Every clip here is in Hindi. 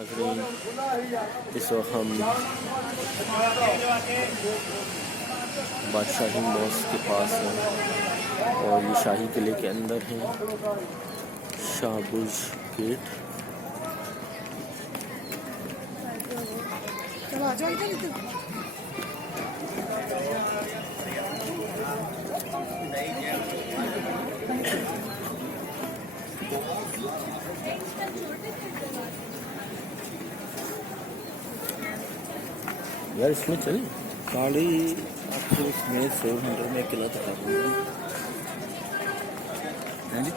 इस वक्त हम बादशाही मॉस्क के पास हैं और ये शाही किले के अंदर हैं। शाह बुर्ज गेट। यार इसमें चले गाड़ी आपको इसमें 400 में किला दिखा दूँगा। हाँ जी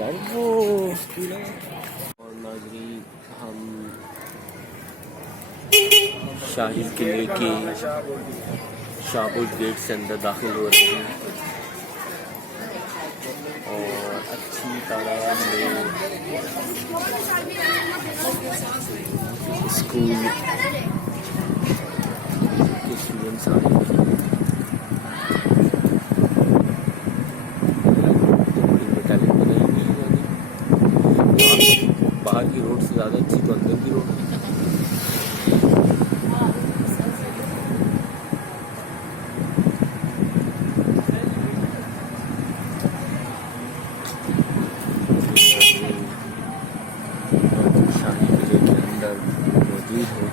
यार वो और नाज़रीन हम शाही किले के शाह बुर्ज गेट से अंदर दाखिल हो रहे हैं और अच्छी तादाद में स्कूल के स्टूडेंट्स आए हैं। बाहर की रोड से ज़्यादा अच्छी तो अंदर की रोड है। शाही किले के अंदर मौजूद है।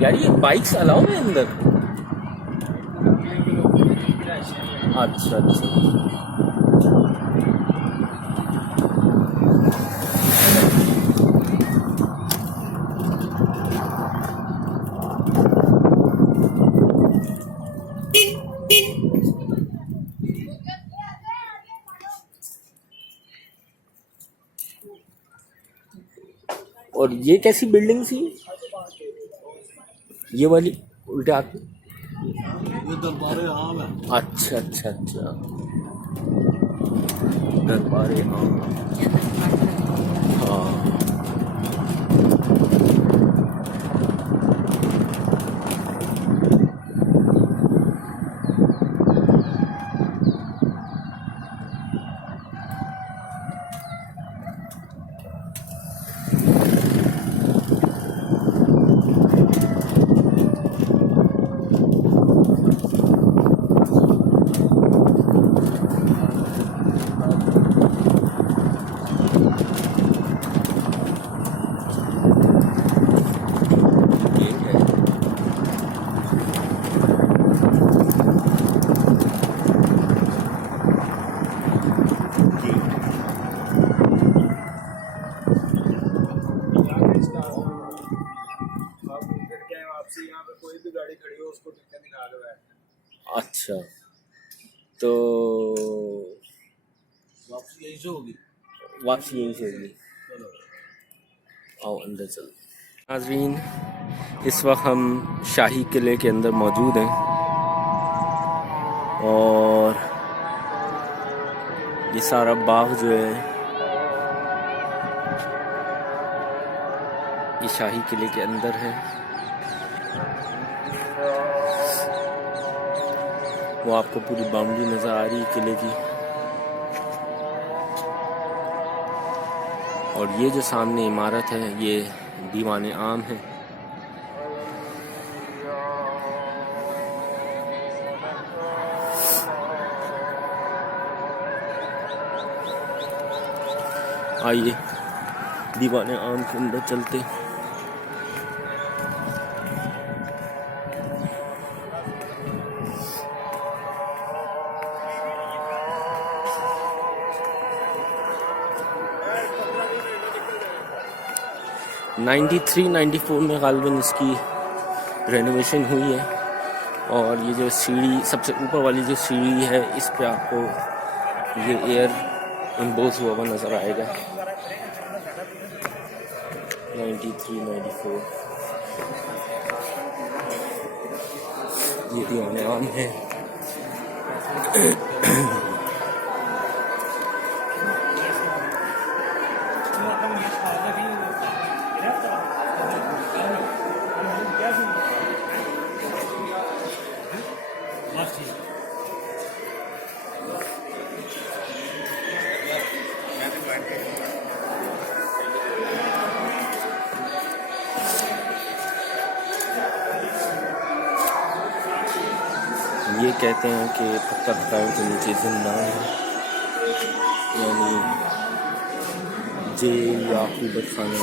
यार ये बाइक्स अलाउ है अंदर? अच्छा अच्छा और ये कैसी बिल्डिंग थी ये वाली उल्टा? ये दरबार आम है। अच्छा अच्छा अच्छा दरबार आम। हाँ अच्छा तो वापसी यहीं से होगी। वापसी यहीं से होगी। आओ अंदर चल। नाज़रीन इस वक्त हम शाही किले के अंदर मौजूद हैं और ये सारा बाग जो है ये शाही किले के अंदर है। वो आपको पूरी बाउंड्री नज़र आ रही है किले की। और ये जो सामने इमारत है ये दीवान आम है। आइए दीवान आम के अंदर चलते। नाइन्टी 94 में गालिबन इसकी रेनोवेशन हुई है। और ये जो सीढ़ी सबसे ऊपर वाली जो सीढ़ी है इस पे आपको ये एयर इम्बोज हुआ हुआ नज़र आएगा। 93, 94 ये दीवान आम है। ये कहते हैं कि पत्थर हटाओ के नीचे जिंदान है, यानी जेल या हुकूमत खाना।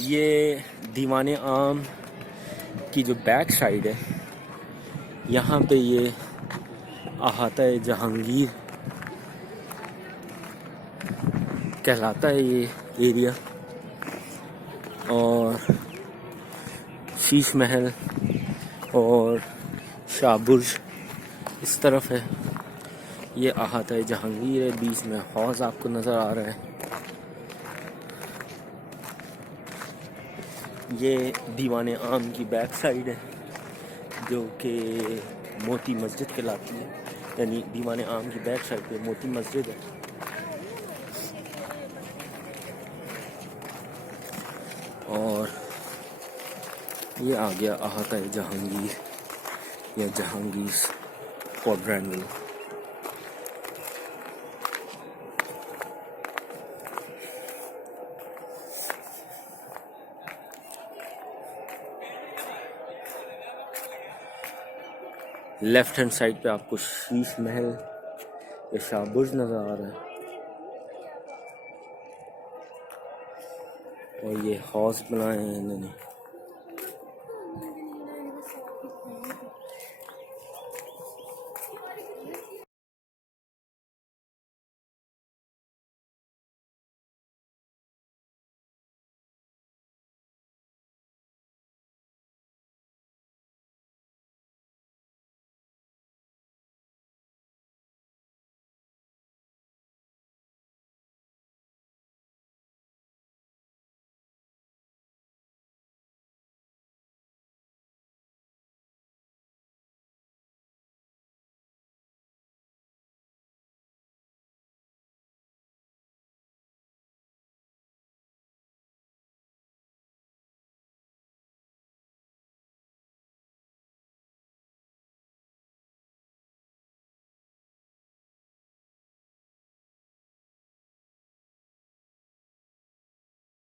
ये दीवान आम की जो बैक साइड है यहाँ पे ये अहाता है जहांगीर कहलाता है ये एरिया। और शीश महल और शाह बुर्ज इस तरफ है। ये अहाता है जहांगीर है। बीच में हौज आपको नज़र आ रहा है। ये दीवान आम की बैक साइड है जो कि मोती मस्जिद कहलाती है, यानी दीवान आम की बैक साइड पे मोती मस्जिद है। और ये आ गया अहाता है जहांगीर या Jahangir quadrangle. Left hand side पे आपको शीश महल या शाह बुर्ज नज़र आ रहा है। और ये हाउस बनाए हैं इन्होंने।